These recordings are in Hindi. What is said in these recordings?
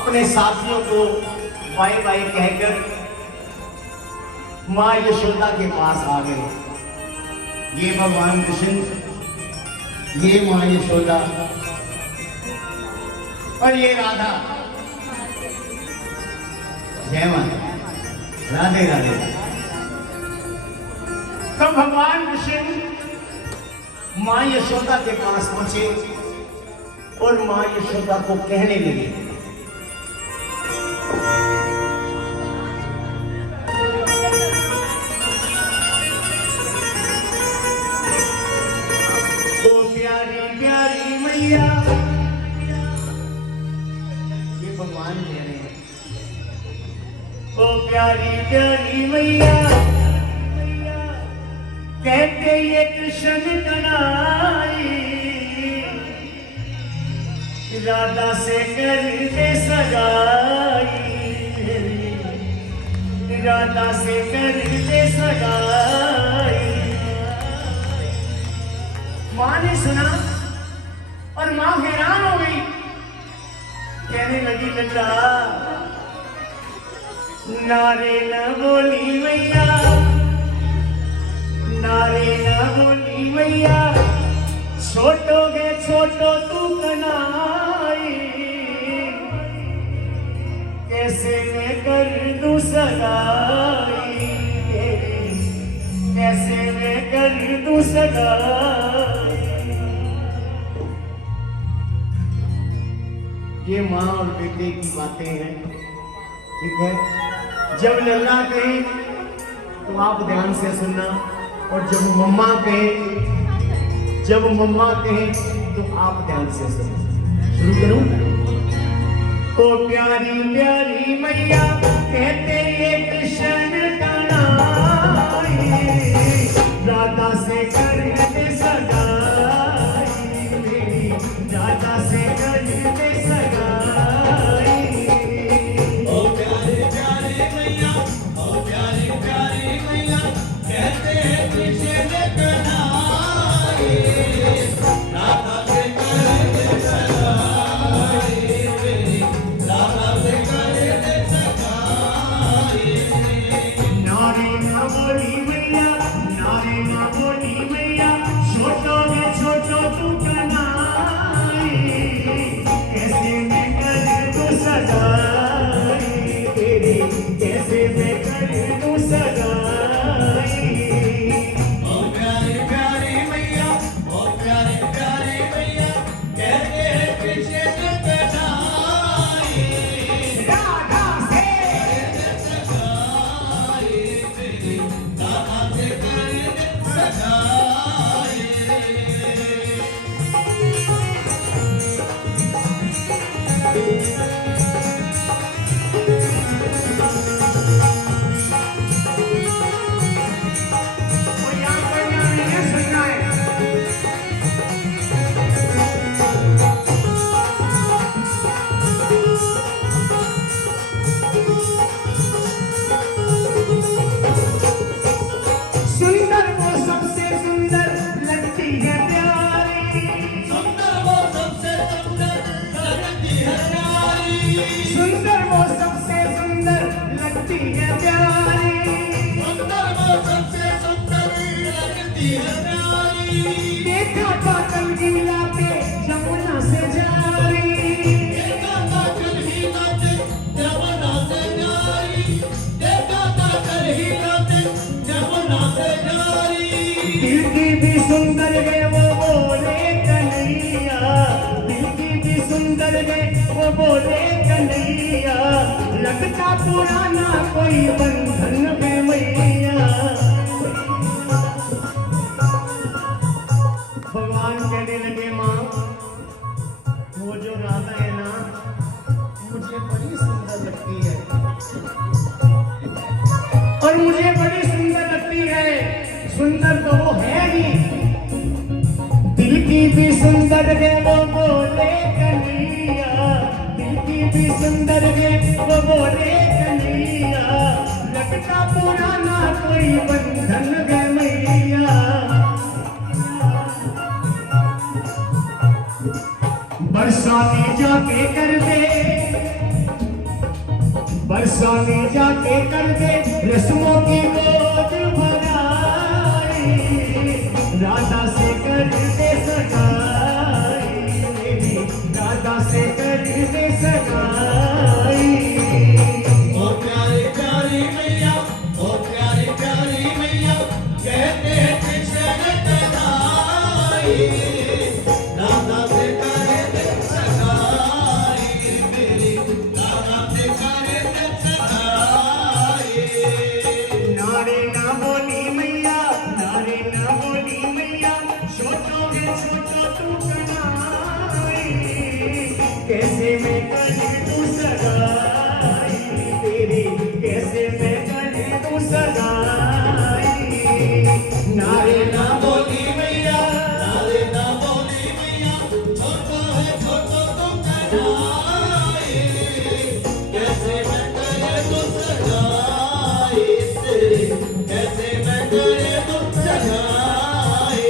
अपने साथियों को बाय बाय कहकर माँ यशोदा के पास आ गए। ये भगवान कृष्ण, ये माँ यशोदा और ये राधा। जय माता, राधे राधे। तो भगवान कृष्ण माँ यशोदा के पास पहुंचे और माँ यशोदा को कहने लगे, ओ प्यारी प्यारी मैया। ये भगवान कह रहे हैं, ओ प्यारी प्यारी मैया, कहते ये कृष्ण कनाई, राधा से कर दे सगाई, राधा से कर दे सगाई। माँ ने सुना और माँ हैरान हो गई, कहने लगी लल्ला नारे न बोली मैया, नारे न बोली मैया, छोटोगे छोटो तू कनाई, कैसे मैं कर दूं सगाई, कैसे मैं कर दूं सगाई। ये माँ और बेटे की बातें हैं, ठीक है। जब लल्ला कहे तो आप ध्यान से सुनना, और जब मम्मा कहे, जब मम्मा कहे तो आप ध्यान से सुनना। शुरू करूं? ओ प्यारी प्यारी मैया, कहते ये कृष्ण कनाई, राधा से कर दे सगाई, राधा से कर दे सगाई। ओ प्यारी प्यारी मैया, ओ प्यारी प्यारी मैया, कहते हैं कृष्ण कनाई, राधा से कर दे सगाई, राधा से कर दे सगाई। नारे ना बोली मैया, नारे ना बोली मैया, छोटो में छोटो तू कनाई, कैसे मैं कर दूं सगाई तेरी, कैसे मैं कर दूं सगाई। ओ प्यारी प्यारी मैया, ओ प्यारी प्यारी मैया, कहते हैं कृष्ण कनाई, राधा से सगाई तेरी, राधा से कर दे सगाई। कोई आपको नहीं सुनना है। सुंदर वो सबसे सुंदर लगती है प्यारी, सुंदर वो सबसे सुंदर लगती है प्यारी, सुंदर वो सबसे सुंदर लगती है प्यारी, सुंदर वो सबसे सुंदर लगती है प्यारी। देखा पागल गीला पे यमुना से जारी, देखा पागल ही नाचे यमुना से जारी, देखा पागल ही नाचे यमुना से जारी। दिल की भी सुंदर है वो बोले कन्हैया, दिल की भी सुंदर है वो बोले कन्हैया, लगता पुराना कोई बंधन में मैया। भगवान कहने लगे माँ, वो जो राधा है ना, मुझे बड़ी सुंदर लगती है, और मुझे बड़ी सुंदर लगती है। सुंदर तो वो है ही, दिल की भी सुंदर है वो बोले कन्हैया, दिल की भी सुंदर है वो बोले कन्हैया, लगता पुराना कोई बंधन है मैया। बरसाती जाके कर दे बरसाने जाके कर दे रस्मों की बोझ भराई, राधा से कर दे सगाई, मेरी राधा से कर दे सगाई। ओ प्यारी प्यारी मैया, ओ प्यारी प्यारी मैया, कहते हैं कृष्ण कन्हैया, राधा से करे दे सगाई, मेरी राधा से करे दे सगाई। नारे ना बोली मैया, नारे ना बोली मैया, छोटो में छोटो तू कनाई, कैसे मैं कर दूं सगाई, तेरी कैसे मैं कर दूं सगाई। नारे ना बोली मैया, नारे ना बोली मैया, छोटो है छोटो तुम कन्हैया, कैसे मैं करे तो सगाई, तेरी कैसे मैं करे तो सगाई।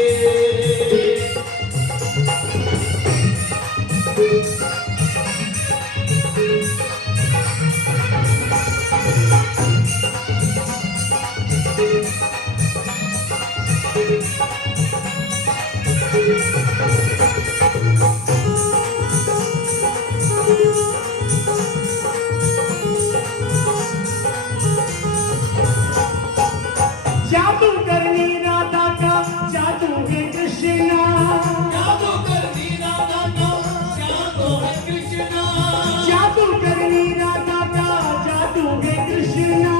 जादू करनी राधा का, जादू है कृष्णा, जादू करनी राधा का, जादू है कृष्णा, जादू करनी राधा का, जादू है कृष्णा,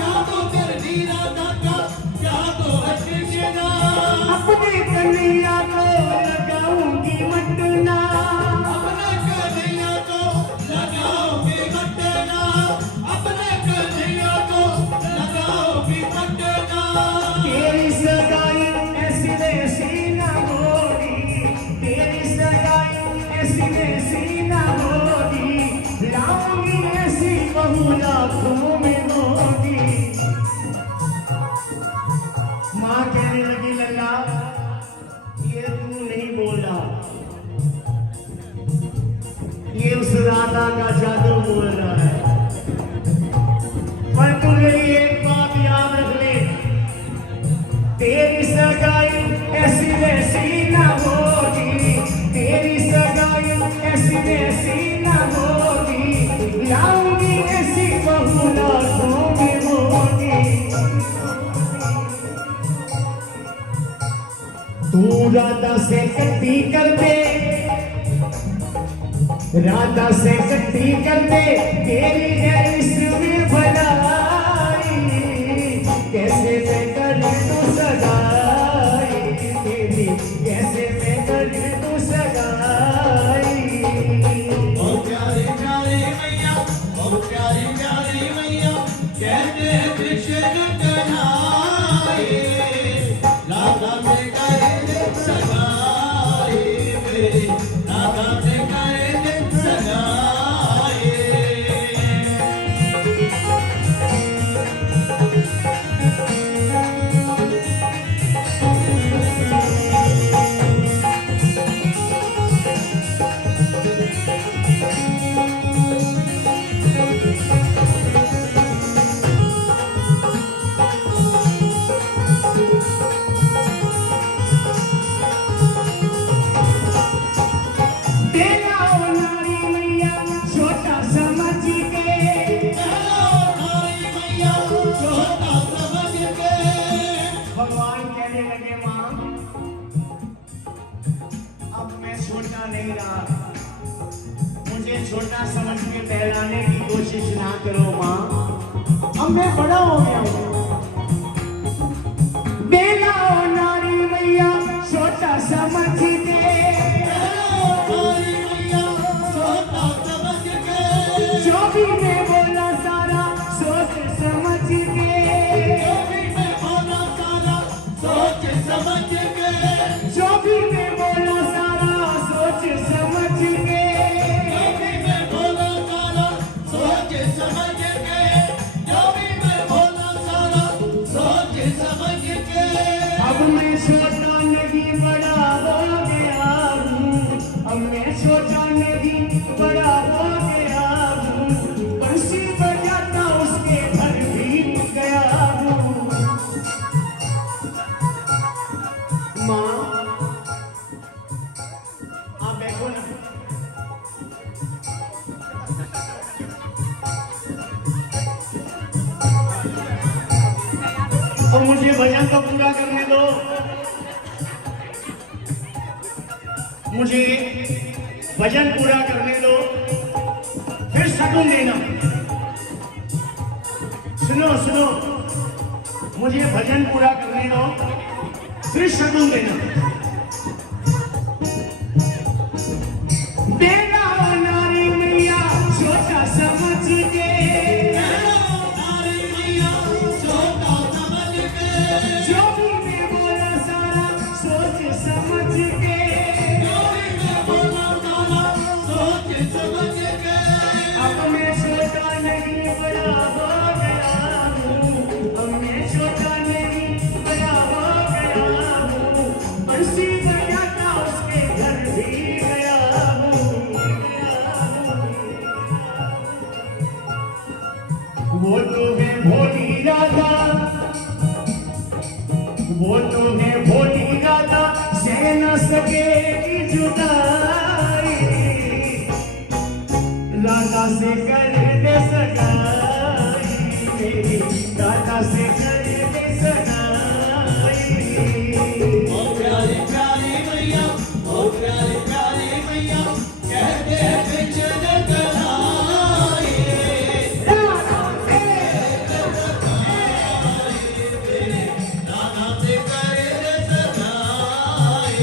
जादू करनी राधा का, जादू है कृष्णा, अपने कन्हैया को लगाऊंगी मटना, अपने कन्हैया को लगाओगी मटना, अपने कन्हैया को लगाओगी मटना। तेरी सगाई ऐसी वैसी न होगी, तेरी सगाई ऐसी वैसी न होगी, लाऊंगी ऐसी बहू लाखों में होगी। माँ कहने लगी लल्ला ये तू नहीं बोला, ये उस राधा का जादू बोल रहा है, पर तू मेरी एक बात याद रख ले, तेरी सगाई ऐसी वैसी न होगी, तेरी सगाई ऐसी वैसी न होगी, लाऊंगी ऐसी बहू लाखों में होगी। तू राधा से कट्टी कर दे, राधा से कट्टी कर दे, तेरी है इसमें भलाई, कैसे मैं कर दूं सगाई, तेरी कैसे मैं कर दूं सगाई। ओ प्यारी प्यारी मैया, ओ प्यारी प्यारी मैया, कहते हैं कृष्ण कन्हैया, राधा से करे दे सगाई, मेरी राधा से करे दे सगाई। तेरा ओ नारी मैया छोटा समझ के, मैया छोटा समझ के, भगवान कहने लगे माँ अब मैं छोटा नहीं रहा, मुझे छोटा समझ के बहलाने की कोशिश ना करो माँ, अब मैं बड़ा हो गया हूँ। बेला ओ नारी मैया छोटा समझ के, हमारी मैया छोटा समझ के, जो भी मैं बोला सारा सोच समझ के, जो भी मैं बोला सारा सोच समझ के, जो भी मैं बोला सारा सोच समझ के, जो भी मैं बोला सारा सोच समझ के, जो भी मैं बोला सारा सोच समझ के। और मुझे भजन तो पूरा करने दो। मुझे भजन पूरा करने दो, फिर शगुन देना। सुनो सुनो, मुझे भजन पूरा करने दो, फिर शगुन देना। देना नारी मैया छोटा समझ के, जो भी मैं बोला सारा सोच समझ के। अब मैं छोटा नहीं बड़ा हो गया हूँ, अब मैं छोटा नहीं बड़ा हो गया हूँ। बंसी बजाता उसके घर भी गया हूँ। वो तो है भोली राधा, वो तो है भोली राधा, सह न सकेगी जुदाई। राधा से कर दे सगाई, मेरी राधा से कर दे सगाई। ओ प्यारी प्यारी मैया, ओ प्यारी प्यारी मैया, कहते हैं बिछड़ गलाई। राधा से राधा से कर दे सगाई।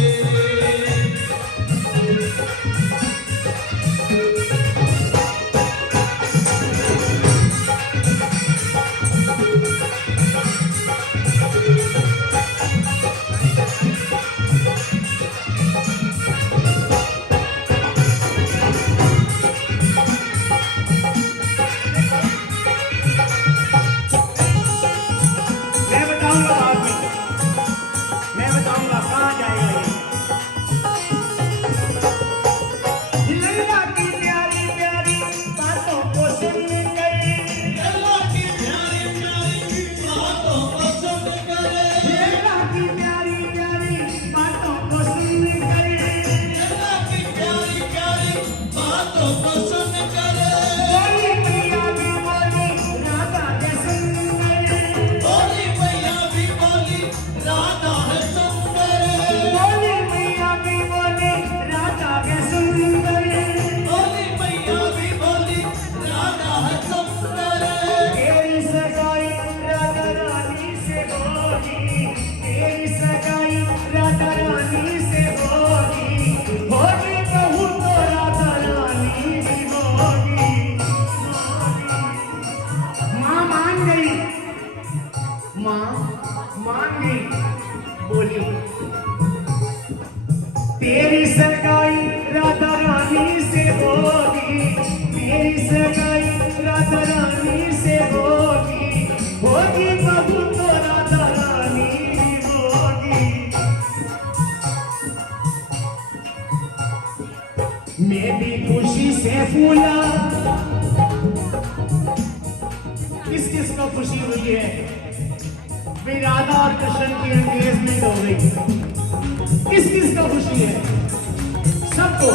मैं बताऊंगा बाद में, मैं बताऊंगा कहाँ जाएगा ये। लैला की प्यारी प्यारी बातों को सुन कर, अल्लाह की प्यारी प्यारी बातों को सुन कर, लैला की प्यारी प्यारी बातों को सुन कर, अल्लाह की प्यारी प्यारी बातों को सुन कर, बोली मैया भी बोली राधा के सुंदर, बोली मैया भी बोली राधा है सुंदर, बोली मैया भी बोली राधा के सुंदर। बोली मैया भी बोली राधा है सुंदर। तेरी सगाई राधा रानी से होगी, तेरी सगाई राधा रानी से होगी, होगी बहू तो राधा रानी भी होगी। माँ मान गई, माँ मान गई, बोली तेरी सगाई राधा रानी से होगी, तेरी सगाई राधा रानी से होगी, होगी बहू तो राधा रानी भी होगी। मैं भी खुशी से फूला, किस किस को खुशी हुई है? वे राधा और कृष्ण की एंगेजमेंट हो गई, किस किस को खुशी है? सबको।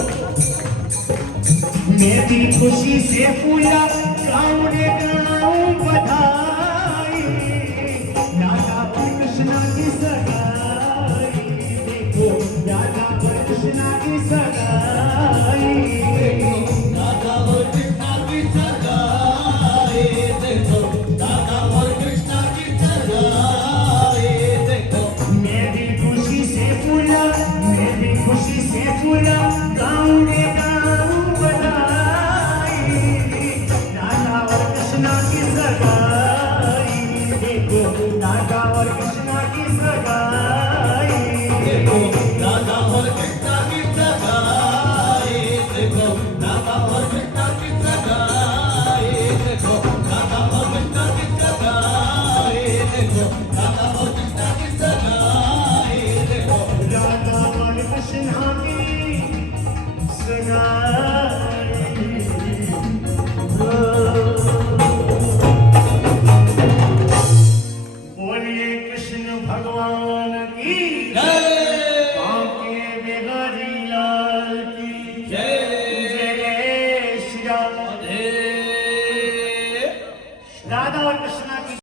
मैं भी खुशी से फूला, गाँव रे गाँव बधाई।